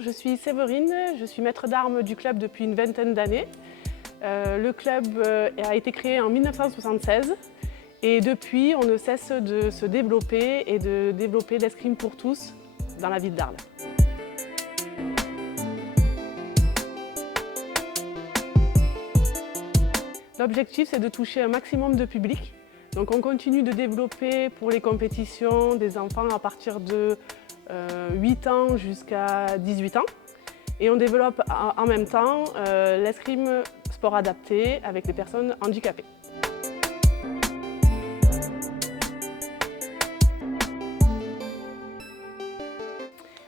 je suis Séverine, je suis maître d'armes du club depuis une vingtaine d'années. Le club a été créé en 1976 et depuis on ne cesse de se développer et de développer l'escrime pour tous dans la ville d'Arles. L'objectif c'est de toucher un maximum de public. Donc on continue de développer pour les compétitions des enfants à partir de 8 ans jusqu'à 18 ans. Et on développe en même temps l'escrime sport adapté avec les personnes handicapées.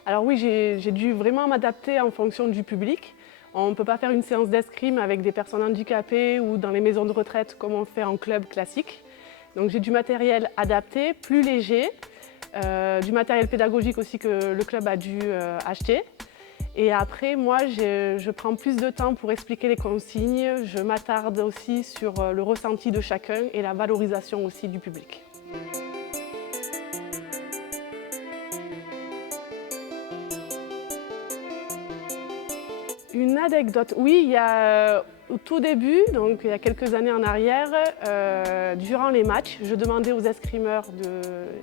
Alors oui, j'ai dû vraiment m'adapter en fonction du public. On ne peut pas faire une séance d'escrime avec des personnes handicapées ou dans les maisons de retraite comme on fait en club classique. Donc j'ai du matériel adapté, plus léger, du matériel pédagogique aussi que le club a dû acheter. Et après, moi, je prends plus de temps pour expliquer les consignes. Je m'attarde aussi sur le ressenti de chacun et la valorisation aussi du public. Une anecdote, oui, il y a au tout début, donc il y a quelques années en arrière, durant les matchs, je demandais aux escrimeurs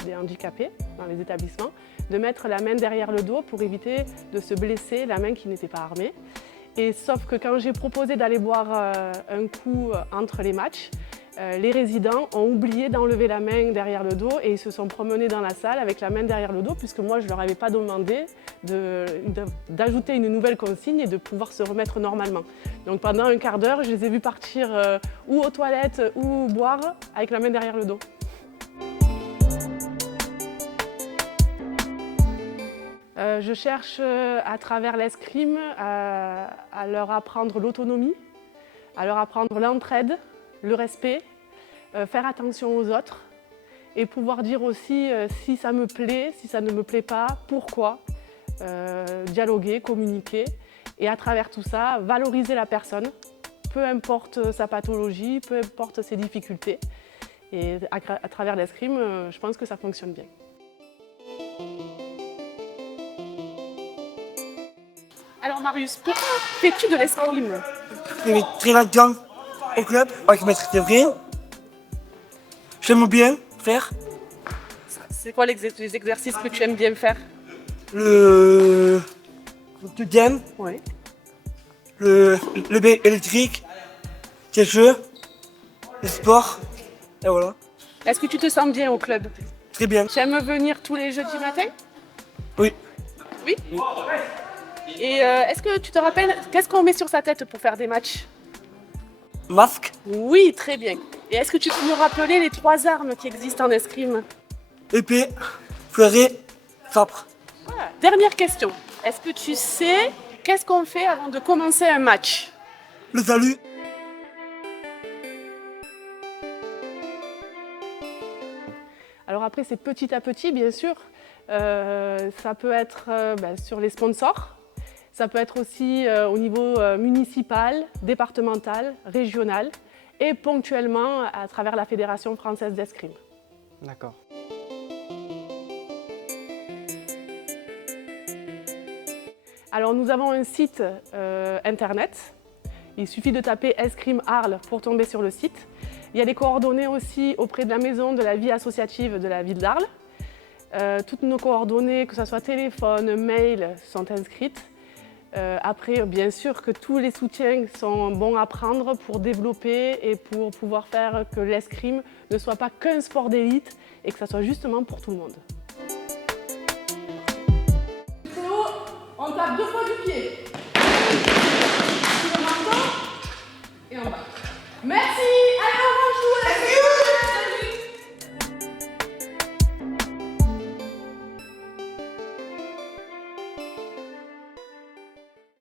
des handicapés dans les établissements de mettre la main derrière le dos pour éviter de se blesser la main qui n'était pas armée. Et sauf que quand j'ai proposé d'aller boire un coup entre les matchs, les résidents ont oublié d'enlever la main derrière le dos et ils se sont promenés dans la salle avec la main derrière le dos puisque moi je ne leur avais pas demandé d'ajouter une nouvelle consigne et de pouvoir se remettre normalement. Donc pendant un quart d'heure, je les ai vus partir ou aux toilettes ou boire avec la main derrière le dos. Je cherche à travers l'escrime à leur apprendre l'autonomie, à leur apprendre l'entraide, le respect, faire attention aux autres et pouvoir dire aussi si ça me plaît, si ça ne me plaît pas, pourquoi, dialoguer, communiquer et à travers tout ça, valoriser la personne, peu importe sa pathologie, peu importe ses difficultés. Et à travers l'escrime, je pense que ça fonctionne bien. Alors Marius, pourquoi fais-tu de l'escrime? Je vais très longtemps au club avec maître Séverine. J'aime bien faire C'est quoi les exercices que tu aimes bien faire? le deuxième, Oui. le B électrique, les jeux, le sport, et voilà. Est-ce que tu te sens bien au club? Très bien. Tu aimes venir tous les jeudis matin? Oui. Oui. Et est-ce que tu te rappelles, qu'est-ce qu'on met sur sa tête pour faire des matchs? Masque, Oui, très bien. Et est-ce que tu peux me rappeler les 3 armes qui existent en escrime? épée, fleuret, sabre. Dernière question. Est-ce que tu sais qu'est-ce qu'on fait avant de commencer un match? Le salut. Alors après, c'est petit à petit, bien sûr. Ça peut être sur les sponsors. Ça peut être aussi au niveau municipal, départemental, régional et ponctuellement à travers la Fédération française d'escrime. D'accord. Alors nous avons un site internet. Il suffit de taper Escrime Arles pour tomber sur le site. Il y a des coordonnées aussi auprès de la maison de la vie associative de la ville d'Arles. Toutes nos coordonnées, que ce soit téléphone, mail, sont inscrites. Après, bien sûr que tous les soutiens sont bons à prendre pour développer et pour pouvoir faire que l'escrime ne soit pas qu'un sport d'élite et que ça soit justement pour tout le monde. On tape 2 fois du pied. Sur le menton et en bas. Merci!